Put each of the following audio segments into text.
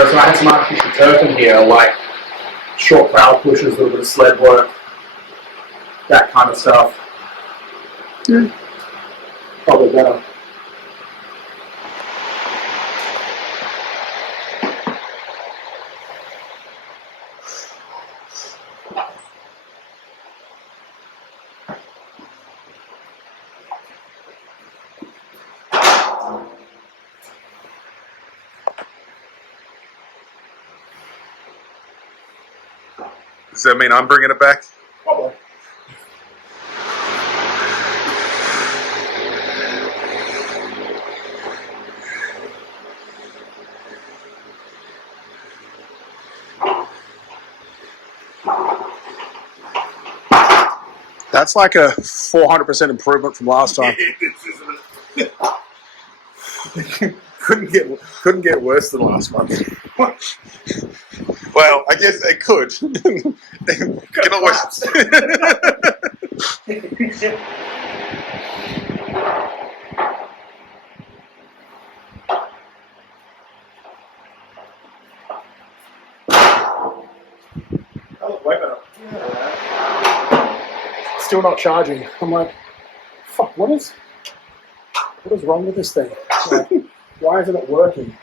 So I had some artificial turf in here, like short barrel pushes, a little bit of sled work, that kind of stuff. Probably better. Does that mean I'm bringing it back? Probably. That's like a 400% improvement from last time. couldn't get worse than last month. Well, I guess they could. Can always. Oh, way better. Still not charging. I'm like, fuck, what is wrong with this thing? Like, why isn't it working?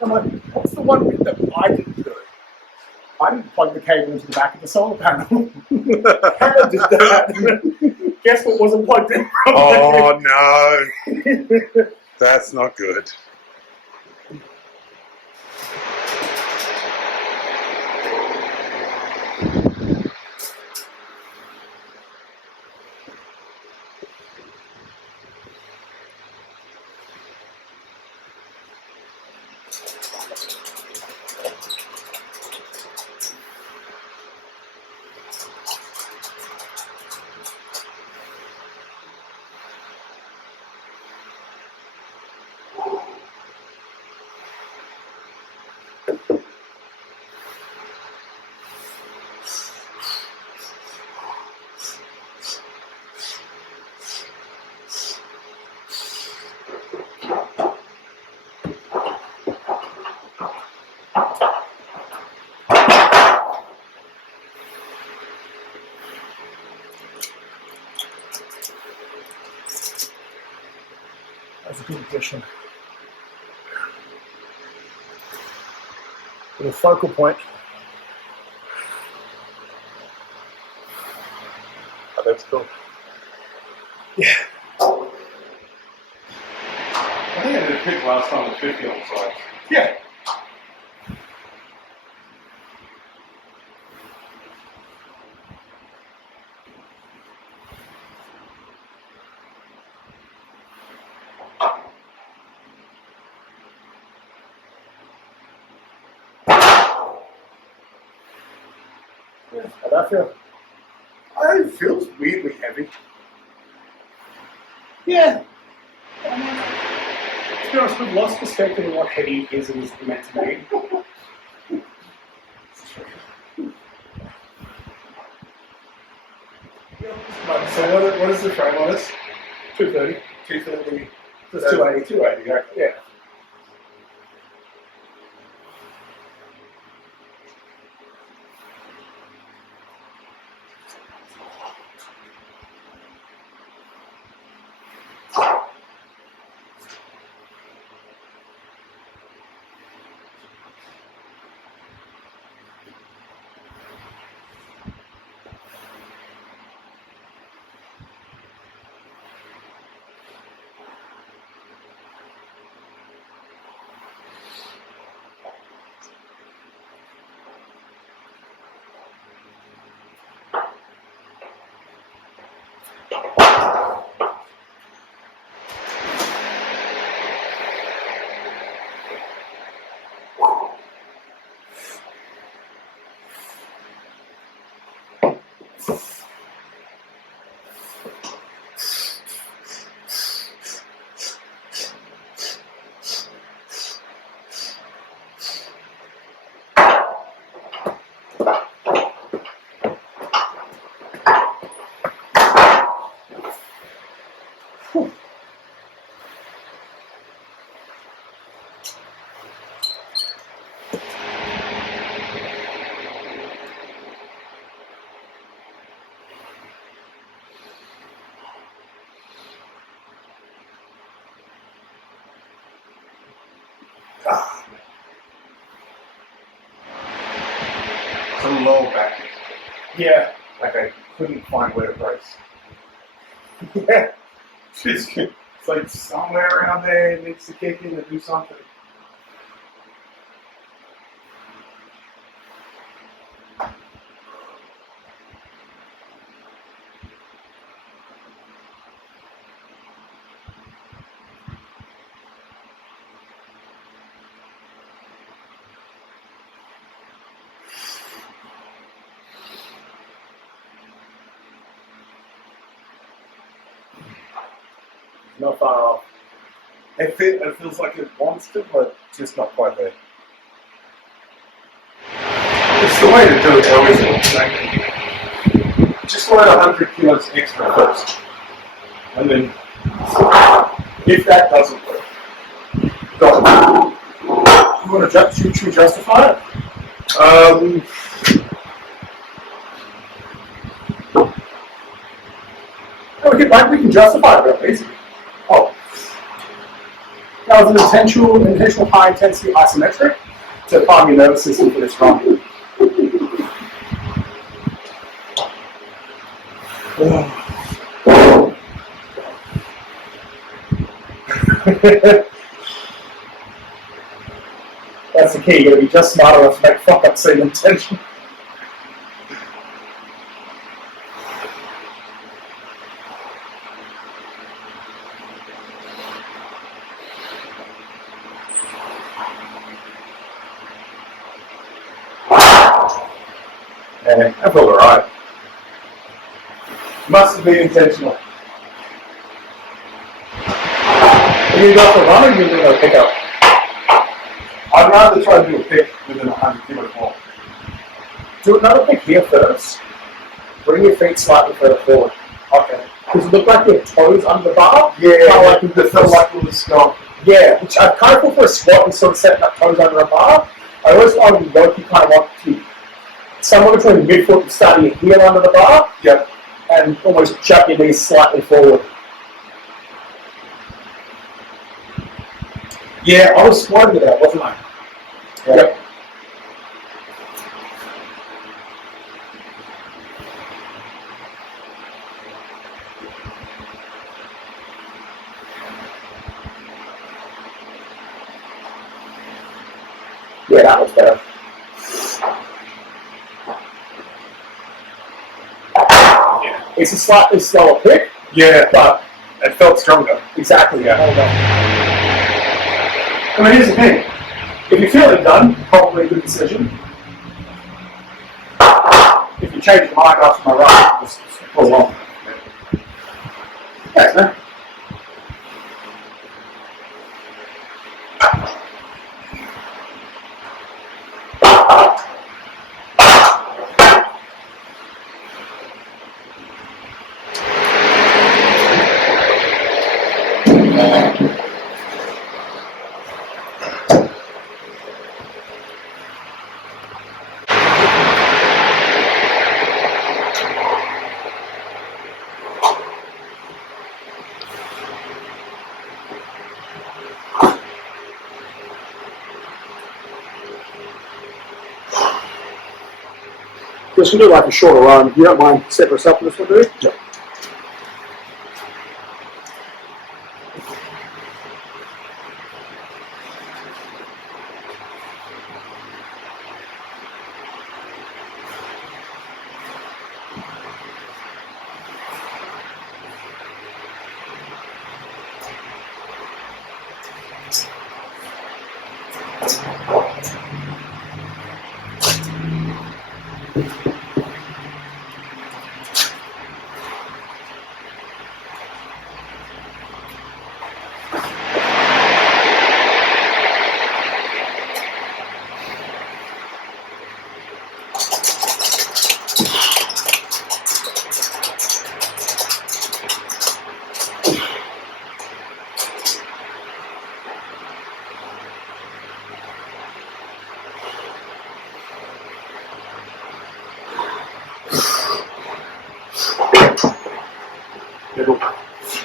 I'm like, what's the one bit that I didn't do? I didn't plug the cable into the back of the solar panel. Hannah did that. Guess what wasn't plugged in properly? Oh no, that's not good. That's a good addition. With a focal point. Oh, that's cool. Yeah. I think I did a pick last time with 50 on the side. Yeah. How'd that feel? It feels weirdly heavy. Yeah. To be honest, we've lost perspective of what heavy is and is meant to be. So what is the frame on this? 230. 230. That's 280. 280, okay. Yeah. low back. Yeah. Like I couldn't find where it breaks. Yeah. It's like somewhere around there it needs to kick in and do something. Not far off. It feels like it wants to, but just not quite there. It's the way to do it though, isn't it? Like, just load 100 kilos extra first. And then, if that doesn't work, go. You want to justify it? We can justify it real easy. Oh. That was an intentional high intensity isometric to calm your nervous system for this run. That's the key. You gotta be just smart enough to make fuck up same intention. Yeah, I feel alright. Must have been intentional. Are you going for a run or are you doing a pickup? I'd rather try to do a pick within 100 kilo ball. Do another pick here first. Bring your feet slightly further forward. Okay. Does it look like your toes under the bar? Yeah, Kind of like it feels like it was gone. Yeah, which I kind of feel for a squat and sort of setting up toes under a bar. I always find with yoke you kind of want to keep somewhere between midfoot and starting your heel under the bar. Yep. And almost chuck your knees slightly forward. Yeah, I was squatting with that, wasn't I? Yeah. Yep. Yeah, that was better. It's a slightly slower pick. Yeah, But it felt stronger. exactly, Yeah. hold on. I mean, here's the thing. If you feel it done, probably a good decision. If you change your mind after my right, just pull along. Thanks, man. Just do like a shorter run. If you don't mind setting us up in this one, dude? Yeah.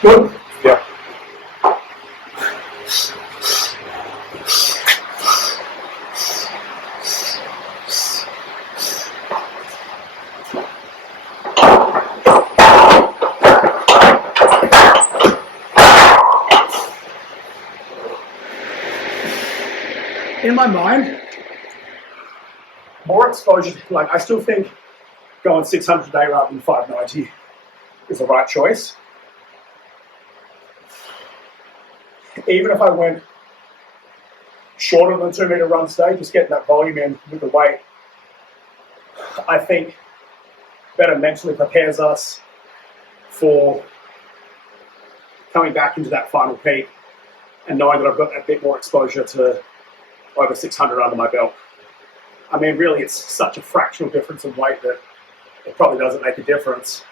Good? Yeah. in my mind, more exposure. Like I still think going 600 a day rather than 590 is the right choice. Even if I went shorter than 2 meter runs a day, just getting that volume in with the weight, I think better mentally prepares us for coming back into that final peak and knowing that I've got a bit more exposure to over 600 under my belt. I mean, really, it's such a fractional difference in weight that it probably doesn't make a difference.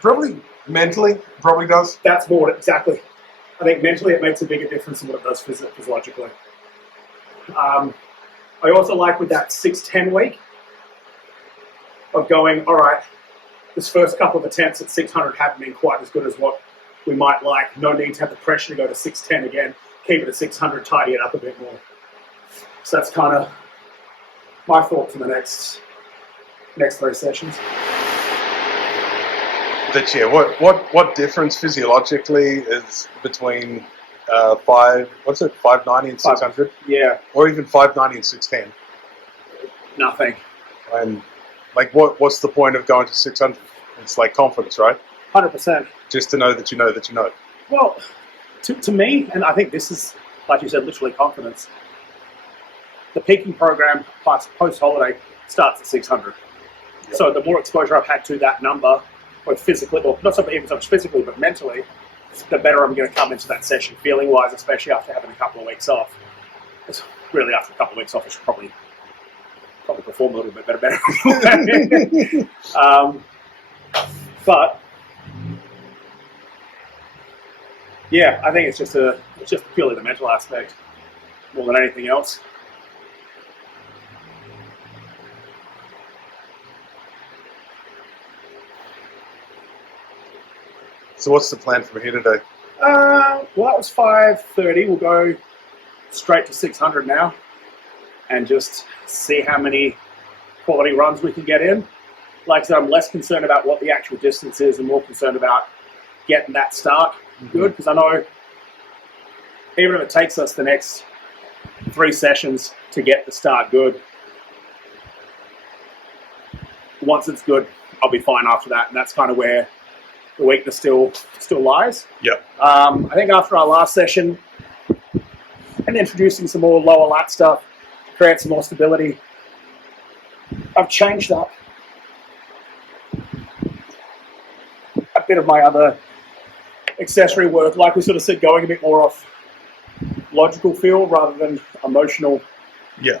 Probably mentally, probably does. That's more exactly. I think mentally it makes a bigger difference than what it does physiologically. I also like with that 6-10 week of going, all right, this first couple of attempts at 600 haven't been quite as good as what we might like. No need to have the pressure to go to 610 again. Keep it at 600, tidy it up a bit more. So that's kind of my thought for the next 3 sessions. But yeah, what difference physiologically is between 590 and 600, Yeah, or even 590 and 610? nothing. And like, what's the point of going to 600? It's like confidence, right? 100%. Just to know that you know that you know. Well, to me, and I think this is, like you said, literally confidence. The peaking program post-holiday starts at 600. Yep. So the more exposure I've had to that number, both physically, or not even so much physically, but mentally, the better I'm going to come into that session feeling-wise, especially after having a couple of weeks off. It's really, after a couple of weeks off, I should probably perform a little bit better. But yeah, I think it's just purely the mental aspect more than anything else. So what's the plan from here today? Well, that was 5:30. We'll go straight to 600 now and just see how many quality runs we can get in. Like I said, I'm less concerned about what the actual distance is and more concerned about getting that start good, because I know even if it takes us the next 3 sessions to get the start good, once it's good, I'll be fine after that, and that's kind of where the weakness still lies. Yep. I think after our last session and introducing some more lower lat stuff to create some more stability, I've changed up a bit of my other accessory work, like we sort of said, going a bit more off logical feel rather than emotional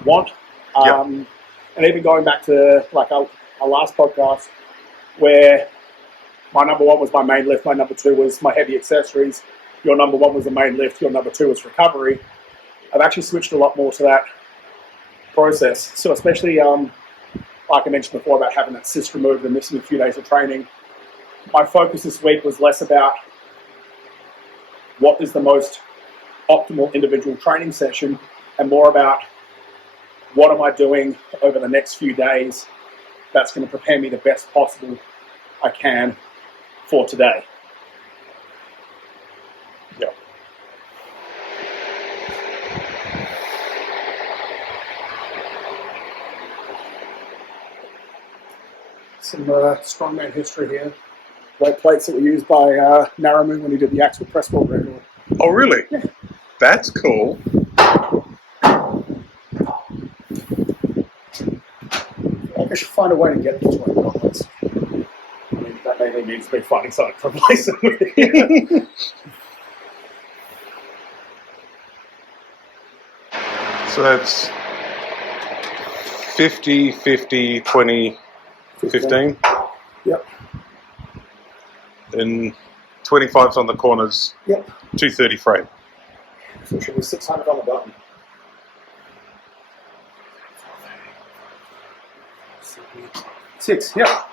want. And even going back to like our last podcast, where my number 1 was my main lift, my number 2 was my heavy accessories, your number 1 was the main lift, your number 2 was recovery. I've actually switched a lot more to that process. So especially, like I mentioned before about having that cyst removed and missing a few days of training, my focus this week was less about what is the most optimal individual training session and more about what am I doing over the next few days that's going to prepare me the best possible I can for today. Yeah. Some strongman history here. Weight plates that were used by Naramu when he did the Axel press world record. Oh, really? Yeah. That's cool. I should find a way to get these weight plates. I mean, that mainly means me finding something to replace them with. So that's 50, 50, 20, 15. Yep. And 25's on the corners. Yep. 230 frame. So it should be 600 on the button. 6, yeah.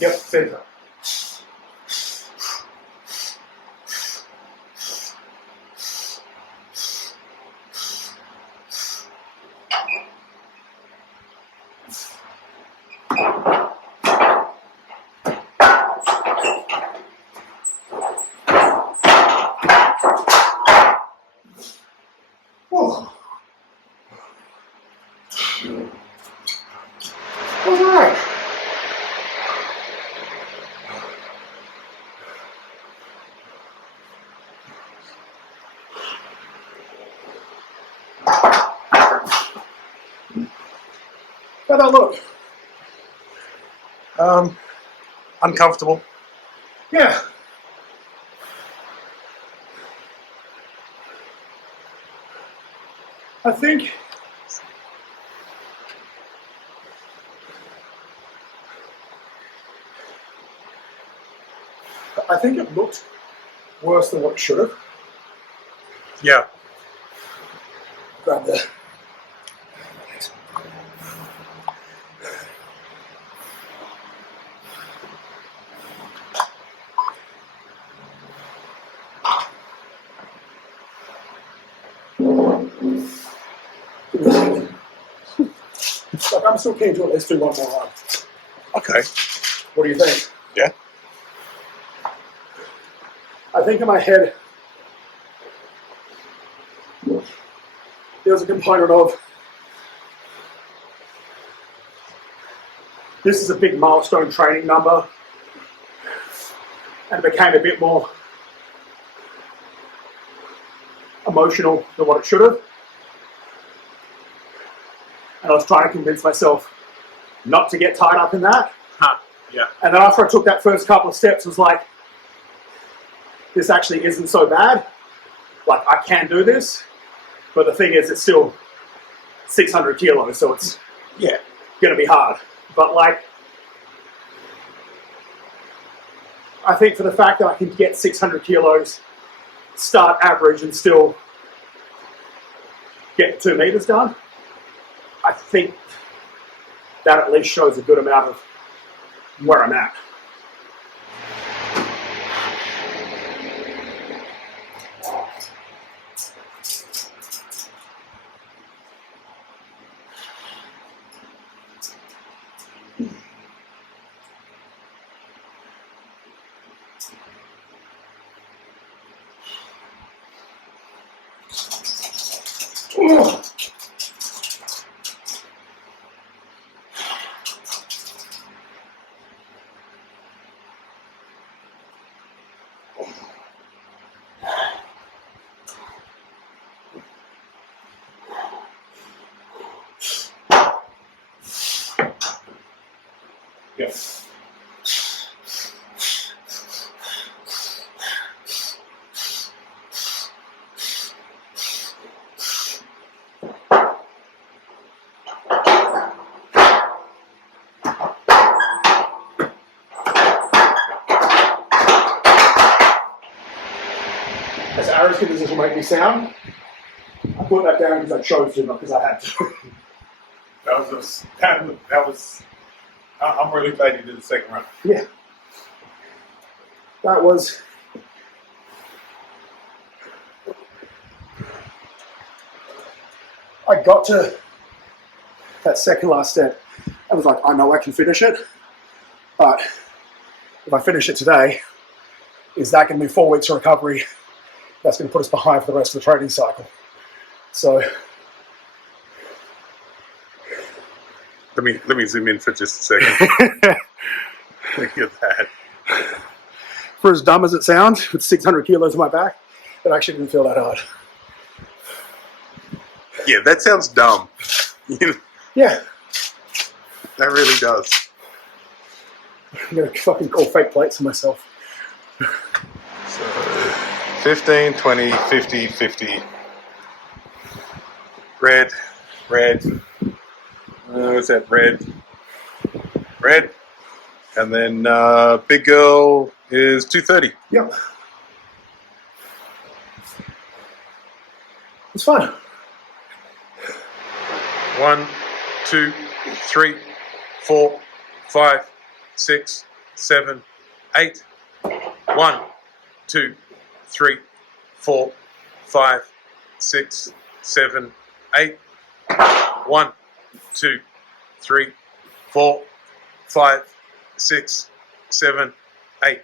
Yep, center. Oh. All right. How'd that look? Uncomfortable. Yeah. I think it looked worse than what it should have. Yeah. Grab the. Look, I'm still keen to at least do one more run. Okay. What do you think? Yeah. I think in my head, there's a component of this is a big milestone training number, and it became a bit more emotional than what it should have. And I was trying to convince myself not to get tied up in that. Huh. Yeah. And then after I took that first couple of steps, it was like, this actually isn't so bad. Like, I can do this. But the thing is, it's still 600 kilos, so it's Yeah. going to be hard. But like, I think for the fact that I can get 600 kilos, start average and still get 2 meters done, I think that at least shows a good amount of where I'm at. Yes. As arrogant as this will make me sound, I put that down because I chose to, not because I had to. That was. I'm really glad you did the second run. Yeah. That was. I got to that second last step. I was like, I know I can finish it, but if I finish it today, is that going to be 4 weeks of recovery? That's going to put us behind for the rest of the training cycle. So Let me zoom in for just a second. Look at that. for as dumb as it sounds, with 600 kilos on my back, it actually didn't feel that hard. Yeah, that sounds dumb. Yeah. That really does. I'm going to fucking call fake plates on myself. So 15, 20, 50, 50. Red. What's that? Red. And then big girl is 230. Yep. It's fun. 1, 2, 3, 4, 5, 6, 7, 8. 1, 2, 3, 4, 5, 6, 7, 8. 1, 2, 3, 4, 5, 6, 7, 8.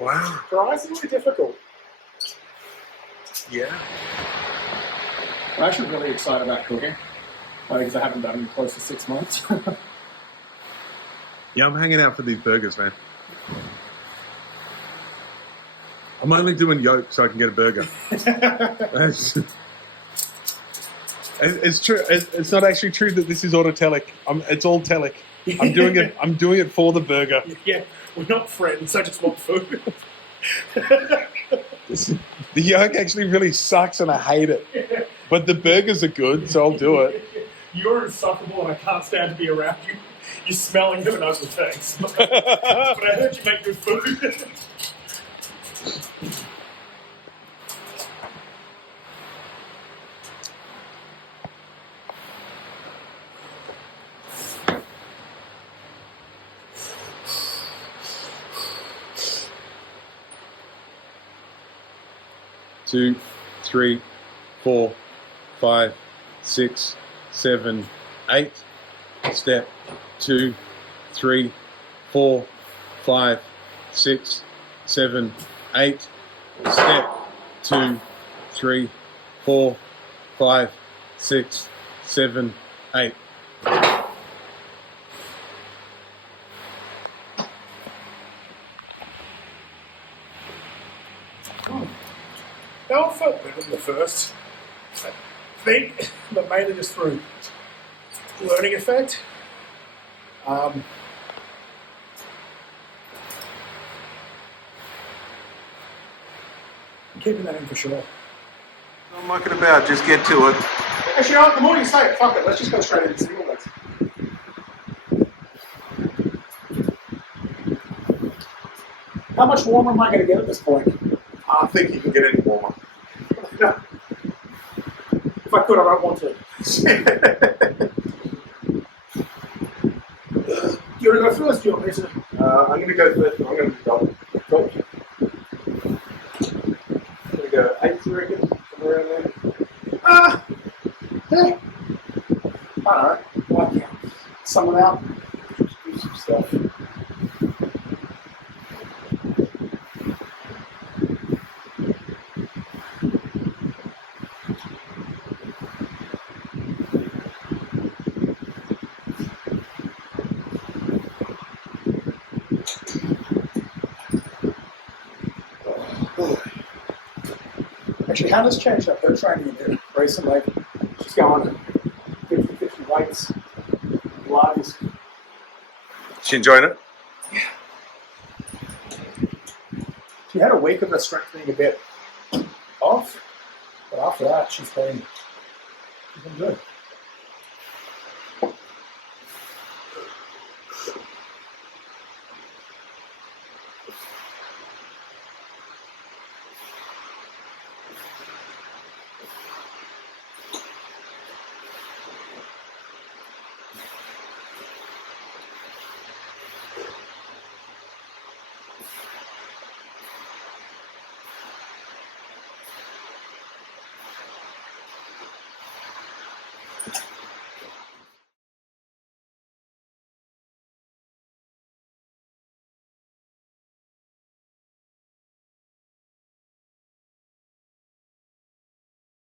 Wow. Surprisingly difficult. Yeah. I'm actually really excited about cooking. Because I haven't done it in close to 6 months. Yeah, I'm hanging out for these burgers, man. I'm only doing yolk so I can get a burger. It's true. It's not actually true that this is autotelic. It's all telic. I'm doing it. I'm doing it for the burger. Yeah, we're not friends. I just want food. The yolk actually really sucks, and I hate it. But the burgers are good, so I'll do it. You're insufferable, and I can't stand to be around you. You're smelling him, and I was like, thanks. But I heard you make good food. 2, 3, 4, 5, 6, 7, 8. Step 2, 3, 4, 5, 6, 7, 8. Step 2, 3, 4, 5, 6, 7, 8. That one felt better than the first. I think, but mainly just through learning effect. I'm keeping that in for sure. Don't muck it about, just get to it. Actually, you know what? The more you say it, fuck it. Let's just go straight into single legs. How much warmer am I going to get at this point? I don't think you can get any warmer. If I could, I don't want to. You want to go first? Do you want me to? I'm going to go first. I'm going to do double. Go. I'm going to go 8, you reckon? Somewhere around there. Hey. I don't know. Like, someone out. Just do some stuff. Actually, Hannah's changed up her training a bit recently. She's going 50-50 weights, Pilates. She enjoying it? She had a week of her strength being a bit off, but after that, she's been good.